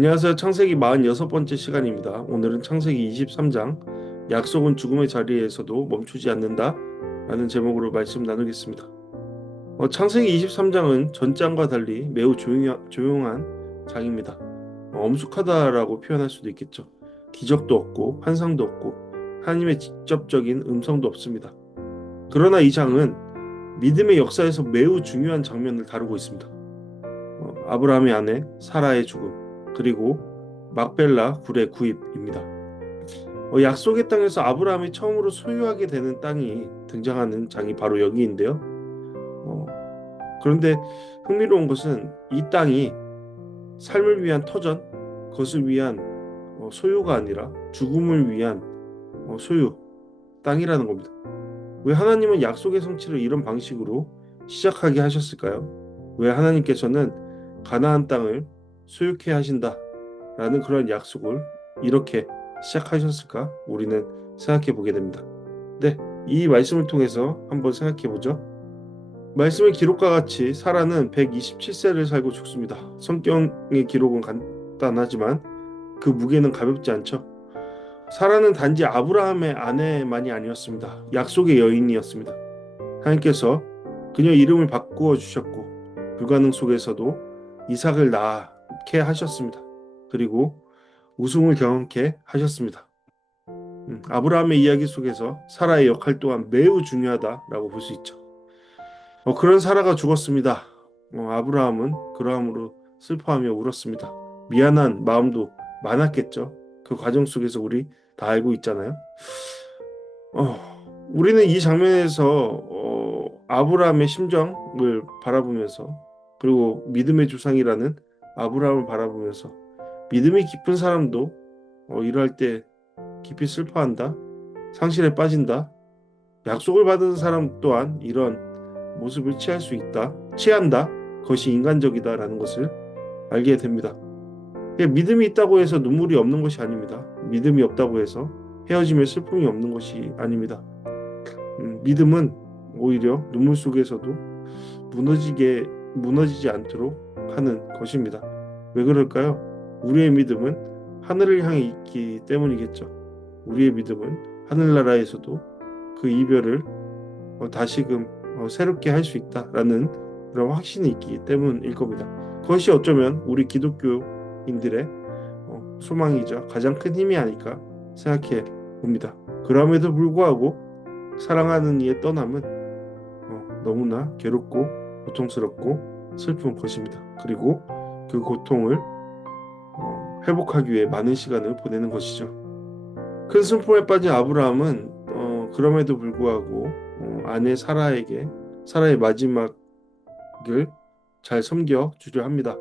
안녕하세요. 창세기 46번째 시간입니다. 오늘은 창세기 23장 약속은 죽음의 자리에서도 멈추지 않는다 라는 제목으로 말씀 나누겠습니다. 창세기 23장은 전장과 달리 매우 조용한 장입니다. 엄숙하다라고 표현할 수도 있겠죠. 기적도 없고 환상도 없고 하나님의 직접적인 음성도 없습니다. 그러나 이 장은 믿음의 역사에서 매우 중요한 장면을 다루고 있습니다. 아브라함의 아내 사라의 죽음, 그리고 막벨라 굴의 구입입니다. 약속의 땅에서 아브라함이 처음으로 소유하게 되는 땅이 등장하는 장이 바로 여기인데요. 어, 그런데 흥미로운 것은 이 땅이 삶을 위한 터전, 그것을 위한 소유가 아니라 죽음을 위한 소유, 땅이라는 겁니다. 왜 하나님은 약속의 성취를 이런 방식으로 시작하게 하셨을까요? 왜 하나님께서는 가나안 땅을 소유케 하신다라는 그런 약속을 이렇게 시작하셨을까? 우리는 생각해 보게 됩니다. 네, 이 말씀을 통해서 한번 생각해 보죠. 말씀의 기록과 같이 사라는 127세를 살고 죽습니다. 성경의 기록은 간단하지만 그 무게는 가볍지 않죠. 사라는 단지 아브라함의 아내만이 아니었습니다. 약속의 여인이었습니다. 하나님께서 그녀 이름을 바꾸어 주셨고 불가능 속에서도 이삭을 낳게 하셨습니다. 그리고 우승을 경험케 하셨습니다. 아브라함의 이야기 속에서 사라의 역할 또한 매우 중요하다라고 볼 수 있죠. 그런 사라가 죽었습니다. 아브라함은 그러함으로 슬퍼하며 울었습니다. 미안한 마음도 많았겠죠. 그 과정 속에서 우리 다 알고 있잖아요. 우리는 이 장면에서 아브라함의 심정을 바라보면서 그리고 믿음의 조상이라는 아브라함을 바라보면서 믿음이 깊은 사람도 이럴 때 깊이 슬퍼한다, 상실에 빠진다. 약속을 받은 사람 또한 이런 모습을 취한다. 그것이 인간적이다라는 것을 알게 됩니다. 믿음이 있다고 해서 눈물이 없는 것이 아닙니다. 믿음이 없다고 해서 헤어짐의 슬픔이 없는 것이 아닙니다. 믿음은 오히려 눈물 속에서도 무너지지 않도록 하는 것입니다. 왜 그럴까요? 우리의 믿음은 하늘을 향해 있기 때문이겠죠. 우리의 믿음은 하늘나라에서도 그 이별을 다시금 새롭게 할 수 있다라는 그런 확신이 있기 때문일 겁니다. 그것이 어쩌면 우리 기독교인들의 소망이자 가장 큰 힘이 아닐까 생각해 봅니다. 그럼에도 불구하고 사랑하는 이의 떠남은 너무나 괴롭고 고통스럽고 슬픈 것입니다. 그리고 그 고통을 회복하기 위해 많은 시간을 보내는 것이죠. 큰 슬픔에 빠진 아브라함은 그럼에도 불구하고 아내 사라의 마지막을 잘 섬겨 주려 합니다.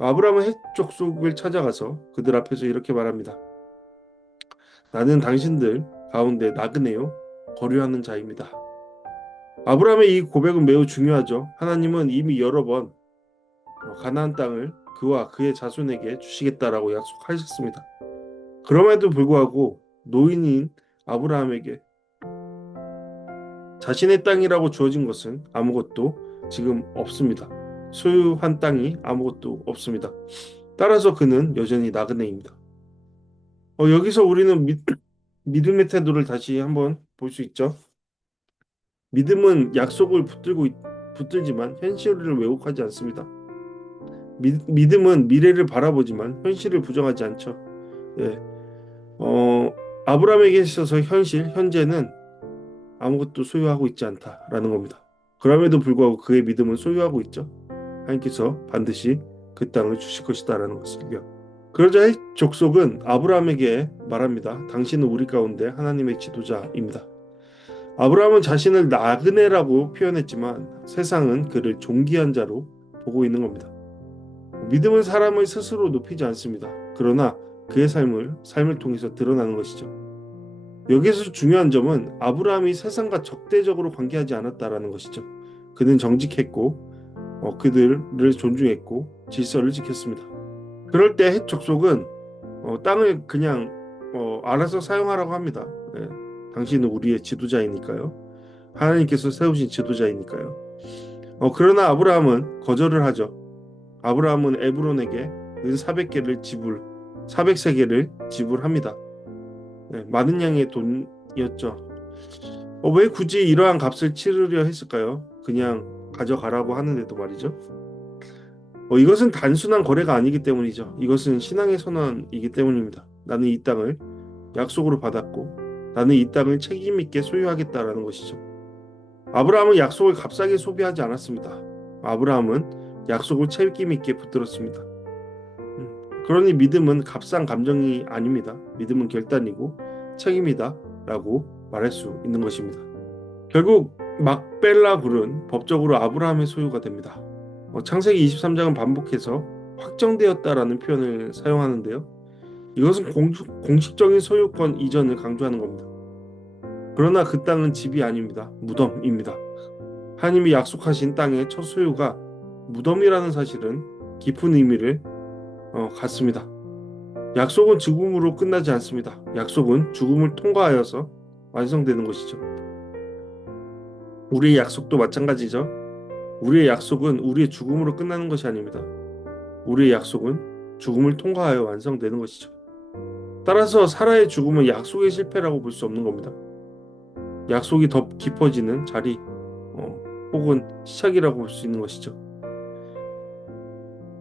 아브라함은 헷 족속을 찾아가서 그들 앞에서 이렇게 말합니다. 나는 당신들 가운데 나그네요 거류하는 자입니다. 아브라함의 이 고백은 매우 중요하죠. 하나님은 이미 여러 번 가나안 땅을 그와 그의 자손에게 주시겠다라고 약속하셨습니다. 그럼에도 불구하고 노인인 아브라함에게 자신의 땅이라고 주어진 것은 아무것도 지금 없습니다. 소유한 땅이 아무것도 없습니다. 따라서 그는 여전히 나그네입니다. 여기서 우리는 믿음의 태도를 다시 한번 볼 수 있죠. 믿음은 약속을 붙들지만 현실을 왜곡하지 않습니다. 믿음은 미래를 바라보지만 현실을 부정하지 않죠. 예. 아브라함에게 있어서 현재는 아무것도 소유하고 있지 않다라는 겁니다. 그럼에도 불구하고 그의 믿음은 소유하고 있죠. 하나님께서 반드시 그 땅을 주실 것이다라는 것을요. 그러자 헷 족속은 아브라함에게 말합니다. 당신은 우리 가운데 하나님의 지도자입니다. 아브라함은 자신을 나그네라고 표현했지만 세상은 그를 존귀한 자로 보고 있는 겁니다. 믿음은 사람을 스스로 높이지 않습니다. 그러나 그의 삶을 통해서 드러나는 것이죠. 여기서 중요한 점은 아브라함이 세상과 적대적으로 관계하지 않았다라는 것이죠. 그는 정직했고 그들을 존중했고 질서를 지켰습니다. 그럴 때 헷 족속은 땅을 그냥 알아서 사용하라고 합니다. 네. 당신은 우리의 지도자이니까요. 하나님께서 세우신 지도자이니까요. 그러나 아브라함은 거절을 하죠. 아브라함은 에브론에게 은 400세겔을 지불합니다. 네, 많은 양의 돈이었죠. 왜 굳이 이러한 값을 치르려 했을까요? 그냥 가져가라고 하는데도 말이죠. 이것은 단순한 거래가 아니기 때문이죠. 이것은 신앙의 선언이기 때문입니다. 나는 이 땅을 약속으로 받았고 나는 이 땅을 책임 있게 소유하겠다라는 것이죠. 아브라함은 약속을 값싸게 소비하지 않았습니다. 아브라함은 약속을 책임 있게 붙들었습니다. 그러니 믿음은 값싼 감정이 아닙니다. 믿음은 결단이고 책임이다라고 말할 수 있는 것입니다. 결국 막벨라 굴은 법적으로 아브라함의 소유가 됩니다. 창세기 23장은 반복해서 확정되었다라는 표현을 사용하는데요. 이것은 공식적인 소유권 이전을 강조하는 겁니다. 그러나 그 땅은 집이 아닙니다. 무덤입니다. 하나님이 약속하신 땅의 첫 소유가 무덤이라는 사실은 깊은 의미를 갖습니다. 약속은 죽음으로 끝나지 않습니다. 약속은 죽음을 통과하여서 완성되는 것이죠. 우리의 약속도 마찬가지죠. 우리의 약속은 우리의 죽음으로 끝나는 것이 아닙니다. 우리의 약속은 죽음을 통과하여 완성되는 것이죠. 따라서 사라의 죽음은 약속의 실패라고 볼 수 없는 겁니다. 약속이 더 깊어지는 자리 혹은 시작이라고 볼 수 있는 것이죠.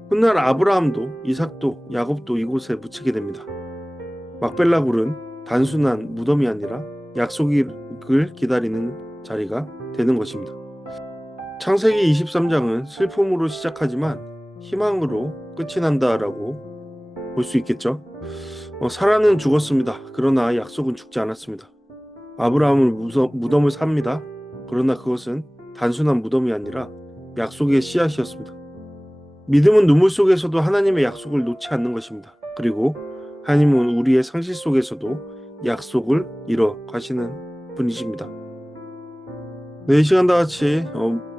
훗날 아브라함도 이삭도 야곱도 이곳에 묻히게 됩니다. 막벨라 굴은 단순한 무덤이 아니라 약속을 기다리는 자리가 되는 것입니다. 창세기 23장은 슬픔으로 시작하지만 희망으로 끝이 난다라고 볼 수 있겠죠. 사라는 죽었습니다. 그러나 약속은 죽지 않았습니다. 아브라함은 무덤을 삽니다. 그러나 그것은 단순한 무덤이 아니라 약속의 씨앗이었습니다. 믿음은 눈물 속에서도 하나님의 약속을 놓지 않는 것입니다. 그리고 하나님은 우리의 상실 속에서도 약속을 이뤄 가시는 분이십니다. 네, 이 시간과 같이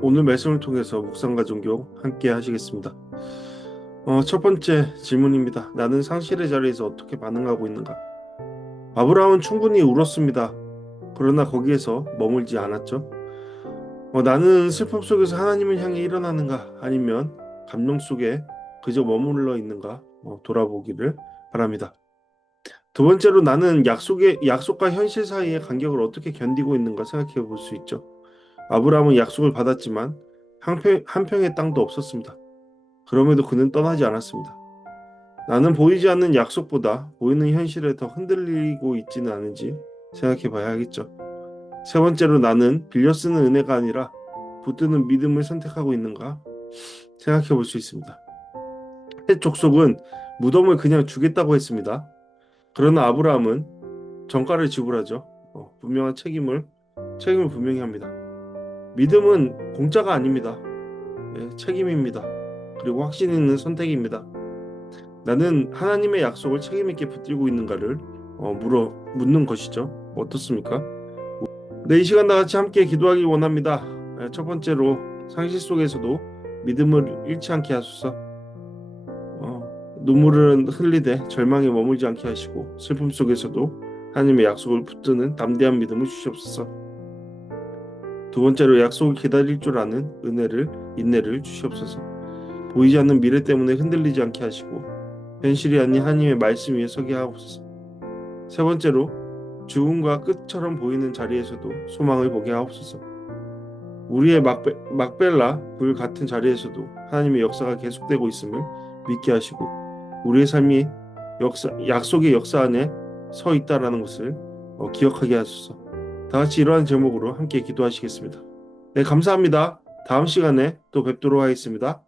오늘 말씀을 통해서 묵상과 종교 함께 하시겠습니다. 첫 번째 질문입니다. 나는 상실의 자리에서 어떻게 반응하고 있는가? 아브라함은 충분히 울었습니다. 그러나 거기에서 머물지 않았죠. 나는 슬픔 속에서 하나님을 향해 일어나는가? 아니면 감동 속에 그저 머물러 있는가? 돌아보기를 바랍니다. 두 번째로 나는 약속과 현실 사이의 간격을 어떻게 견디고 있는가 생각해 볼 수 있죠. 아브라함은 약속을 받았지만 한 평의 땅도 없었습니다. 그럼에도 그는 떠나지 않았습니다. 나는 보이지 않는 약속보다 보이는 현실에 더 흔들리고 있지는 않은지 생각해 봐야 하겠죠. 세 번째로 나는 빌려 쓰는 은혜가 아니라 붙드는 믿음을 선택하고 있는가 생각해 볼 수 있습니다. 헷 족속은 무덤을 그냥 주겠다고 했습니다. 그러나 아브라함은 정가를 지불하죠. 분명한 책임을 분명히 합니다. 믿음은 공짜가 아닙니다. 책임입니다. 그리고 확신 있는 선택입니다. 나는 하나님의 약속을 책임 있게 붙들고 있는가를 묻는 것이죠. 어떻습니까? 네, 이 시간 다 같이 함께 기도하기 원합니다. 첫 번째로 상실 속에서도 믿음을 잃지 않게 하소서. 눈물은 흘리되 절망에 머물지 않게 하시고 슬픔 속에서도 하나님의 약속을 붙드는 담대한 믿음을 주시옵소서. 두 번째로 약속을 기다릴 줄 아는 인내를 주시옵소서. 보이지 않는 미래 때문에 흔들리지 않게 하시고 현실이 아닌 하나님의 말씀 위에 서게 하옵소서. 세 번째로 죽음과 끝처럼 보이는 자리에서도 소망을 보게 하옵소서. 우리의 막벨라 굴 같은 자리에서도 하나님의 역사가 계속되고 있음을 믿게 하시고 우리의 삶이 약속의 역사 안에 서 있다라는 것을 기억하게 하소서. 다 같이 이러한 제목으로 함께 기도하시겠습니다. 네, 감사합니다. 다음 시간에 또 뵙도록 하겠습니다.